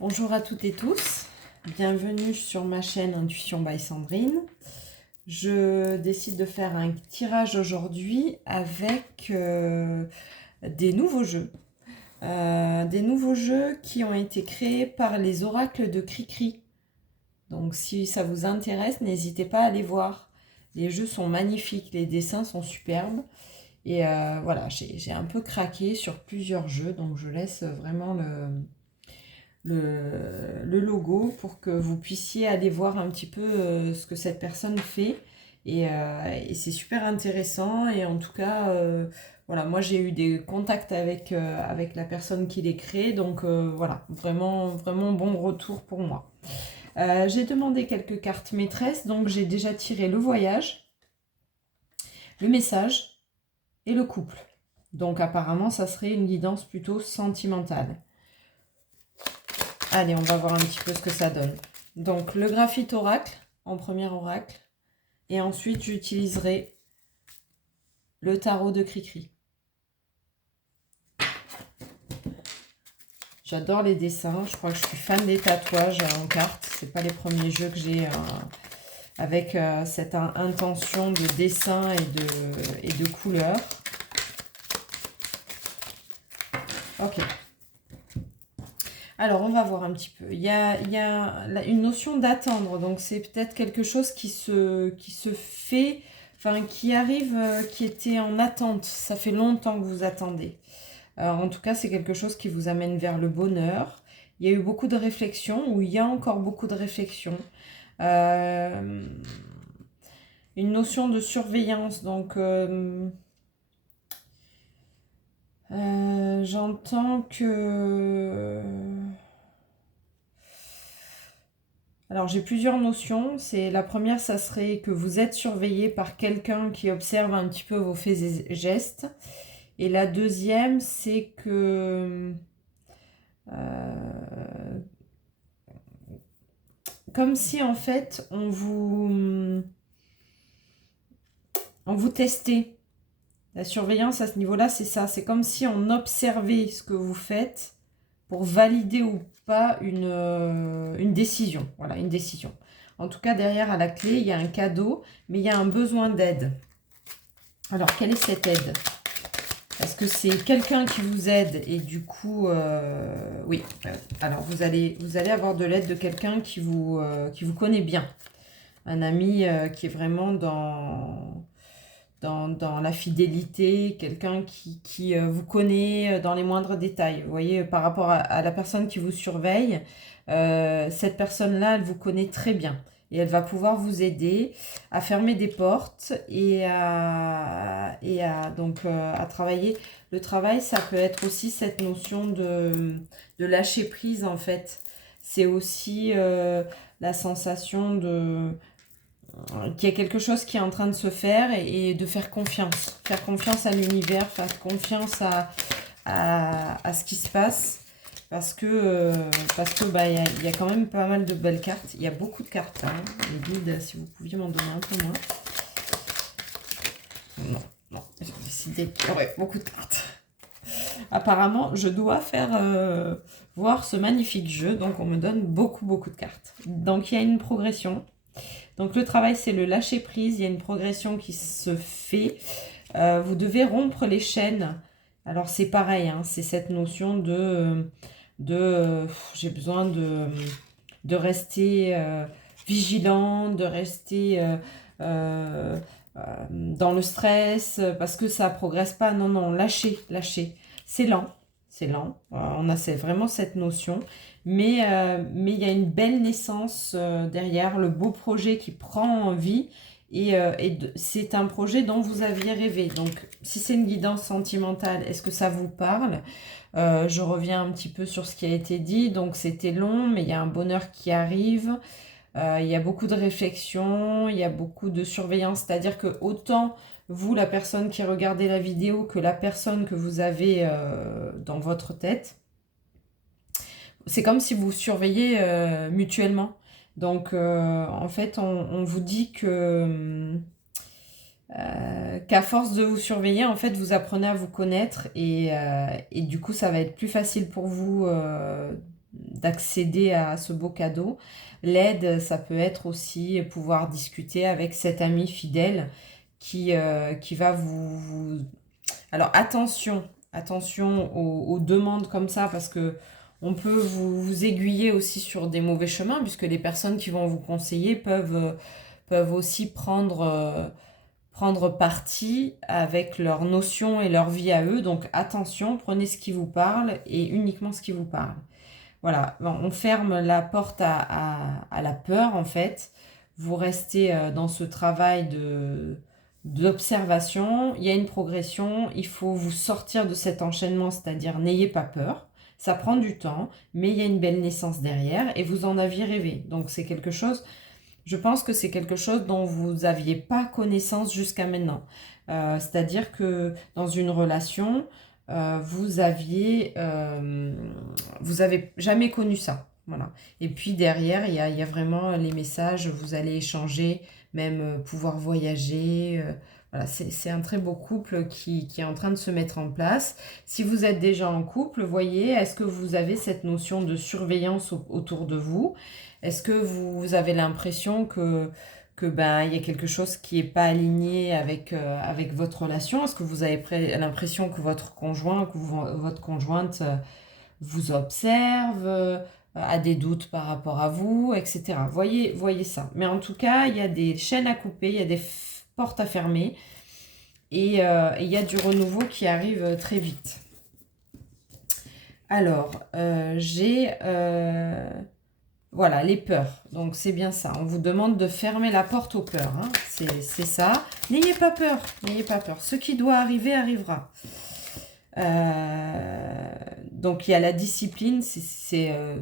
Bonjour à toutes et tous, bienvenue sur ma chaîne Intuition by Sandrine. Je décide de faire un tirage aujourd'hui avec des nouveaux jeux. Des nouveaux jeux qui ont été créés par les oracles de Cricri. Donc si ça vous intéresse, n'hésitez pas à aller voir. Les jeux sont magnifiques, les dessins sont superbes. Et voilà, j'ai un peu craqué sur plusieurs jeux, donc je laisse vraiment le logo pour que vous puissiez aller voir un petit peu ce que cette personne fait. Et c'est super intéressant. Et en tout cas, voilà, moi j'ai eu des contacts avec la personne qui les crée. Donc voilà, vraiment, vraiment bon retour pour moi. J'ai demandé quelques cartes maîtresses. Donc j'ai déjà tiré le voyage, le message et le couple. Donc apparemment, ça serait une guidance plutôt sentimentale. Allez, on va voir un petit peu ce que ça donne. Donc, le graphite oracle, en premier oracle. Et ensuite, j'utiliserai le tarot de Cricri. J'adore les dessins. Je crois que je suis fan des tatouages en cartes. C'est pas les premiers jeux que j'ai avec cette intention de dessin et de couleur. Ok. Alors, on va voir un petit peu. Il y a une notion d'attendre. Donc, c'est peut-être quelque chose qui se fait, enfin, qui arrive, qui était en attente. Ça fait longtemps que vous attendez. En tout cas, c'est quelque chose qui vous amène vers le bonheur. Il y a eu beaucoup de réflexions, ou il y a encore beaucoup de réflexions. Une notion de surveillance. Donc, j'entends que... Alors, j'ai plusieurs notions. La première, ça serait que vous êtes surveillé par quelqu'un qui observe un petit peu vos faits et gestes. Et la deuxième, c'est que... comme si, en fait, on vous testait. La surveillance, à ce niveau-là, c'est ça. C'est comme si on observait ce que vous faites pour valider ou pas une décision. Voilà, une décision. En tout cas, derrière, à la clé, il y a un cadeau, mais il y a un besoin d'aide. Alors, quelle est cette aide? Est-ce que c'est quelqu'un qui vous aide et du coup, oui. Alors, vous allez avoir de l'aide de quelqu'un qui vous connaît bien. Un ami qui est vraiment dans la fidélité, quelqu'un qui vous connaît dans les moindres détails. Vous voyez, par rapport à la personne qui vous surveille, cette personne-là, elle vous connaît très bien. Et elle va pouvoir vous aider à fermer des portes et donc, à travailler. Le travail, ça peut être aussi cette notion de lâcher prise, en fait. C'est aussi la sensation qu'il y a quelque chose qui est en train de se faire et de faire confiance. Faire confiance à l'univers, faire confiance à ce qui se passe. Parce que bah, y a quand même pas mal de belles cartes. Il y a beaucoup de cartes. Hein. Les guides, si vous pouviez m'en donner un peu moins. Non, j'ai décidé. Ouais, beaucoup de cartes. Apparemment, je dois faire voir ce magnifique jeu. Donc, on me donne beaucoup de cartes. Donc, il y a une progression. Donc le travail, c'est le lâcher prise. Il y a une progression qui se fait. Vous devez rompre les chaînes. Alors c'est pareil, hein, c'est cette notion de j'ai besoin de rester vigilant, de rester dans le stress parce que ça progresse pas. Non, non, lâchez, lâchez. C'est lent, c'est lent. On a vraiment cette notion. Mais il y a une belle naissance derrière, le beau projet qui prend vie. Et c'est un projet dont vous aviez rêvé. Donc, si c'est une guidance sentimentale, est-ce que ça vous parle? Je reviens un petit peu sur ce qui a été dit. Donc, c'était long, mais il y a un bonheur qui arrive. Il y a beaucoup de réflexion, il y a beaucoup de surveillance. C'est-à-dire que autant vous, la personne qui regardez la vidéo, que la personne que vous avez dans votre tête, c'est comme si vous surveillez mutuellement. Donc, en fait, on vous dit que qu'à force de vous surveiller, en fait, vous apprenez à vous connaître et du coup, ça va être plus facile pour vous d'accéder à ce beau cadeau. L'aide, ça peut être aussi pouvoir discuter avec cet ami fidèle qui va Alors attention aux demandes comme ça, parce que on peut vous aiguiller aussi sur des mauvais chemins, puisque les personnes qui vont vous conseiller peuvent aussi prendre parti avec leurs notions et leur vie à eux. Donc attention, prenez ce qui vous parle et uniquement ce qui vous parle. Voilà, bon, on ferme la porte à la peur en fait. Vous restez dans ce travail d'observation. Il y a une progression, il faut vous sortir de cet enchaînement, c'est-à-dire n'ayez pas peur. Ça prend du temps, mais il y a une belle naissance derrière et vous en aviez rêvé. Donc c'est quelque chose, je pense que c'est quelque chose dont vous n'aviez pas connaissance jusqu'à maintenant. C'est-à-dire que dans une relation, vous avez jamais connu ça. Voilà. Et puis derrière, il y a vraiment les messages, vous allez échanger, même pouvoir voyager. Voilà, c'est un très beau couple qui est en train de se mettre en place. Si vous êtes déjà en couple, voyez, est-ce que vous avez cette notion de surveillance autour de vous? Est-ce que vous avez l'impression que ben, il y a quelque chose qui n'est pas aligné avec votre relation? Est-ce que vous avez l'impression que votre conjoint, votre conjointe vous observe, a des doutes par rapport à vous, etc. Voyez ça. Mais en tout cas, il y a des chaînes à couper, il y a des portes à fermer et il y a du renouveau qui arrive très vite. Alors, j'ai... voilà, les peurs. Donc, c'est bien ça. On vous demande de fermer la porte aux peurs. Hein. C'est ça. N'ayez pas peur. N'ayez pas peur. Ce qui doit arriver, arrivera. Donc, il y a la discipline.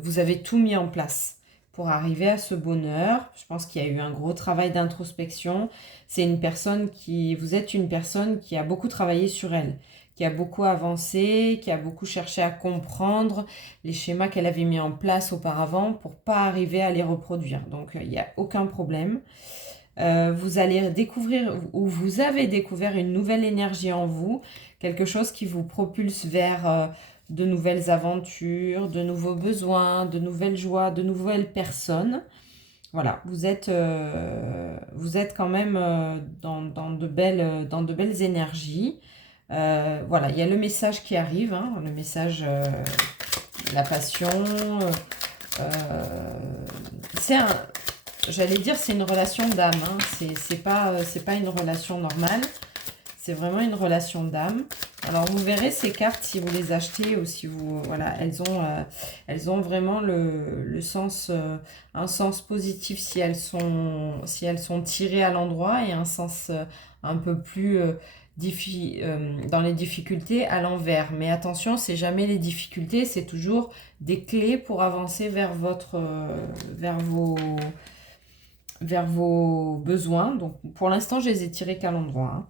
Vous avez tout mis en place pour arriver à ce bonheur. Je pense qu'il y a eu un gros travail d'introspection. Vous êtes une personne qui a beaucoup travaillé sur elle, qui a beaucoup avancé, qui a beaucoup cherché à comprendre les schémas qu'elle avait mis en place auparavant pour pas arriver à les reproduire. Donc, il n'y a aucun problème. Vous allez découvrir, ou vous avez découvert une nouvelle énergie en vous, quelque chose qui vous propulse vers de nouvelles aventures, de nouveaux besoins, de nouvelles joies, de nouvelles personnes. Voilà, vous êtes quand même dans de belles énergies. Voilà, il y a le message qui arrive, hein, le message, la passion. J'allais dire, c'est une relation d'âme. Hein, c'est pas une relation normale. C'est vraiment une relation d'âme. Alors, vous verrez ces cartes si vous les achetez ou si vous... Voilà, elles ont vraiment le sens, un sens positif si elles sont tirées à l'endroit et un sens un peu plus dans les difficultés à l'envers. Mais attention, c'est jamais les difficultés, c'est toujours des clés pour avancer vers vos besoins. Donc, pour l'instant, je les ai tirés qu'à l'endroit. Hein.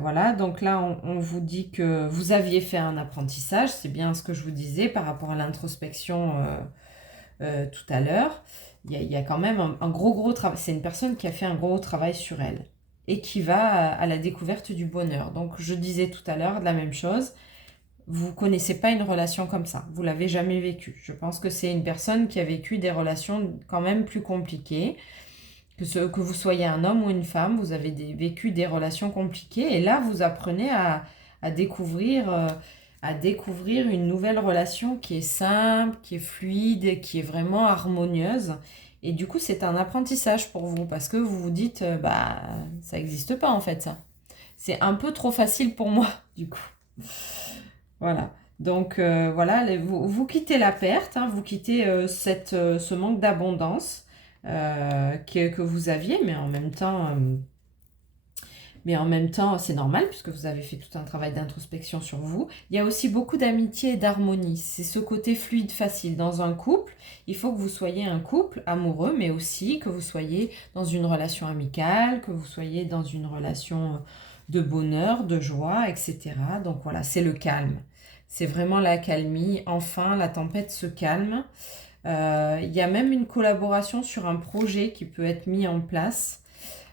Voilà, donc là, on vous dit que vous aviez fait un apprentissage, c'est bien ce que je vous disais par rapport à l'introspection tout à l'heure. Il y a quand même un gros travail, c'est une personne qui a fait un gros travail sur elle et qui va à la découverte du bonheur. Donc, je disais tout à l'heure la même chose, vous ne connaissez pas une relation comme ça, vous l'avez jamais vécue. Je pense que c'est une personne qui a vécu des relations quand même plus compliquées. Que vous soyez un homme ou une femme, vous avez vécu des relations compliquées et là, vous apprenez à découvrir une nouvelle relation qui est simple, qui est fluide, qui est vraiment harmonieuse. Et du coup, c'est un apprentissage pour vous parce que vous vous dites, bah, ça n'existe pas en fait, ça. C'est un peu trop facile pour moi, du coup. Voilà. Donc, voilà, vous quittez la perte, hein, vous quittez ce manque d'abondance. Que vous aviez, mais en même temps, c'est normal puisque vous avez fait tout un travail d'introspection sur vous. Il y a aussi beaucoup d'amitié et d'harmonie. C'est ce côté fluide, facile. Dans un couple, il faut que vous soyez un couple amoureux, mais aussi que vous soyez dans une relation amicale, que vous soyez dans une relation de bonheur, de joie, etc. Donc voilà, c'est le calme. C'est vraiment la calmie. Enfin, la tempête se calme. Il y a même une collaboration sur un projet qui peut être mis en place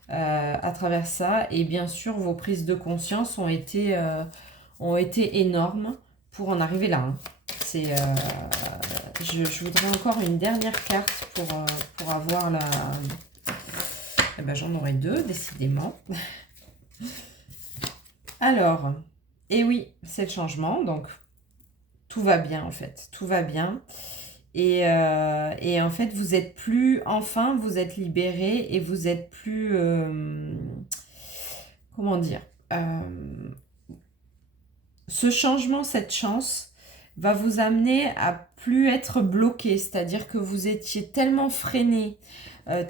à travers ça. Et bien sûr, vos prises de conscience ont été énormes pour en arriver là. Hein. je voudrais encore une dernière carte pour avoir la... Eh ben, j'en aurai 2, décidément. Alors, et oui, c'est le changement, donc tout va bien en fait, tout va bien. Et en fait, vous êtes plus, enfin, vous êtes libéré et vous êtes plus, comment dire, ce changement, cette chance va vous amener à plus être bloqué, c'est-à-dire que vous étiez tellement freiné,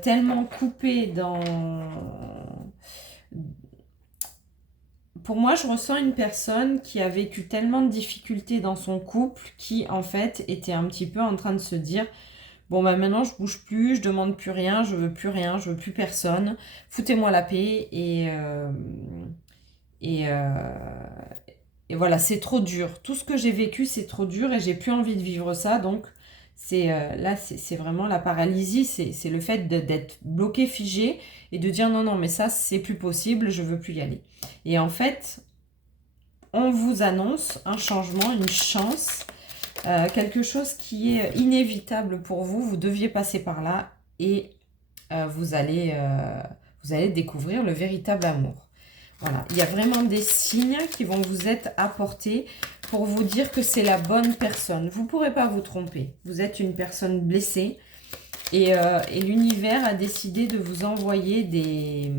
tellement coupé dans... Pour moi, je ressens une personne qui a vécu tellement de difficultés dans son couple qui, en fait, était un petit peu en train de se dire « Bon, bah maintenant, je bouge plus, je demande plus rien, je veux plus rien, je veux plus personne. Foutez-moi la paix. » Et voilà, c'est trop dur. Tout ce que j'ai vécu, c'est trop dur et j'ai plus envie de vivre ça. Donc, là, c'est vraiment la paralysie. C'est le fait d'être bloqué, figé et de dire non, non, mais ça, c'est plus possible, je veux plus y aller. Et en fait, on vous annonce un changement, une chance, quelque chose qui est inévitable pour vous. Vous deviez passer par là et vous allez découvrir le véritable amour. Voilà, il y a vraiment des signes qui vont vous être apportés pour vous dire que c'est la bonne personne. Vous ne pourrez pas vous tromper. Vous êtes une personne blessée et l'univers a décidé de vous envoyer des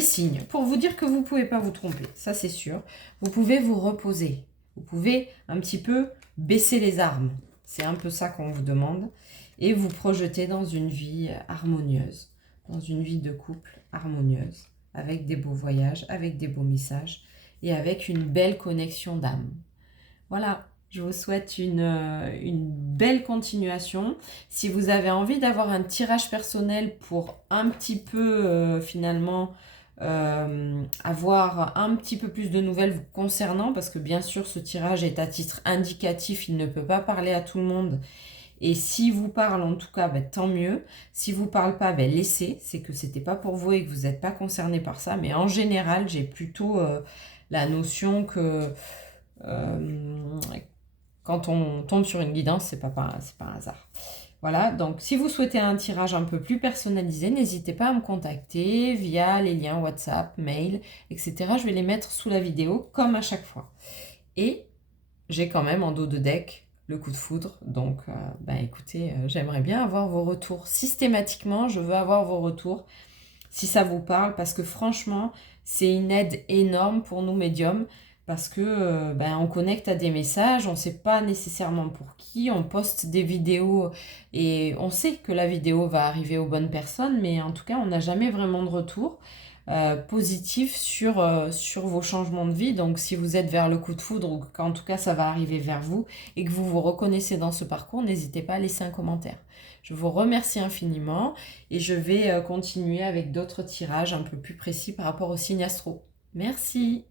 signes pour vous dire que vous ne pouvez pas vous tromper. Ça, c'est sûr. Vous pouvez vous reposer. Vous pouvez un petit peu baisser les armes. C'est un peu ça qu'on vous demande. Et vous projeter dans une vie harmonieuse, dans une vie de couple harmonieuse, avec des beaux voyages, avec des beaux messages et avec une belle connexion d'âme. Voilà, je vous souhaite une belle continuation. Si vous avez envie d'avoir un tirage personnel pour un petit peu finalement avoir un petit peu plus de nouvelles vous concernant, parce que bien sûr ce tirage est à titre indicatif, il ne peut pas parler à tout le monde. Et si vous parle, en tout cas, ben, tant mieux. Si vous ne parle pas, ben, laissez. C'est que ce n'était pas pour vous et que vous n'êtes pas concerné par ça. Mais en général, j'ai plutôt la notion que quand on tombe sur une guidance, c'est pas un hasard. Voilà, donc si vous souhaitez un tirage un peu plus personnalisé, n'hésitez pas à me contacter via les liens WhatsApp, mail, etc. Je vais les mettre sous la vidéo, comme à chaque fois. Et j'ai quand même en dos de deck le coup de foudre. Donc, écoutez, j'aimerais bien avoir vos retours. Systématiquement, je veux avoir vos retours si ça vous parle, parce que franchement, c'est une aide énorme pour nous médiums, parce que on connecte à des messages, on ne sait pas nécessairement pour qui, on poste des vidéos et on sait que la vidéo va arriver aux bonnes personnes, mais en tout cas, on n'a jamais vraiment de retour positif sur vos changements de vie. Donc si vous êtes vers le coup de foudre ou qu'en tout cas ça va arriver vers vous et que vous vous reconnaissez dans ce parcours, n'hésitez pas à laisser un commentaire. Je vous remercie infiniment et je vais continuer avec d'autres tirages un peu plus précis par rapport au signe astro. Merci.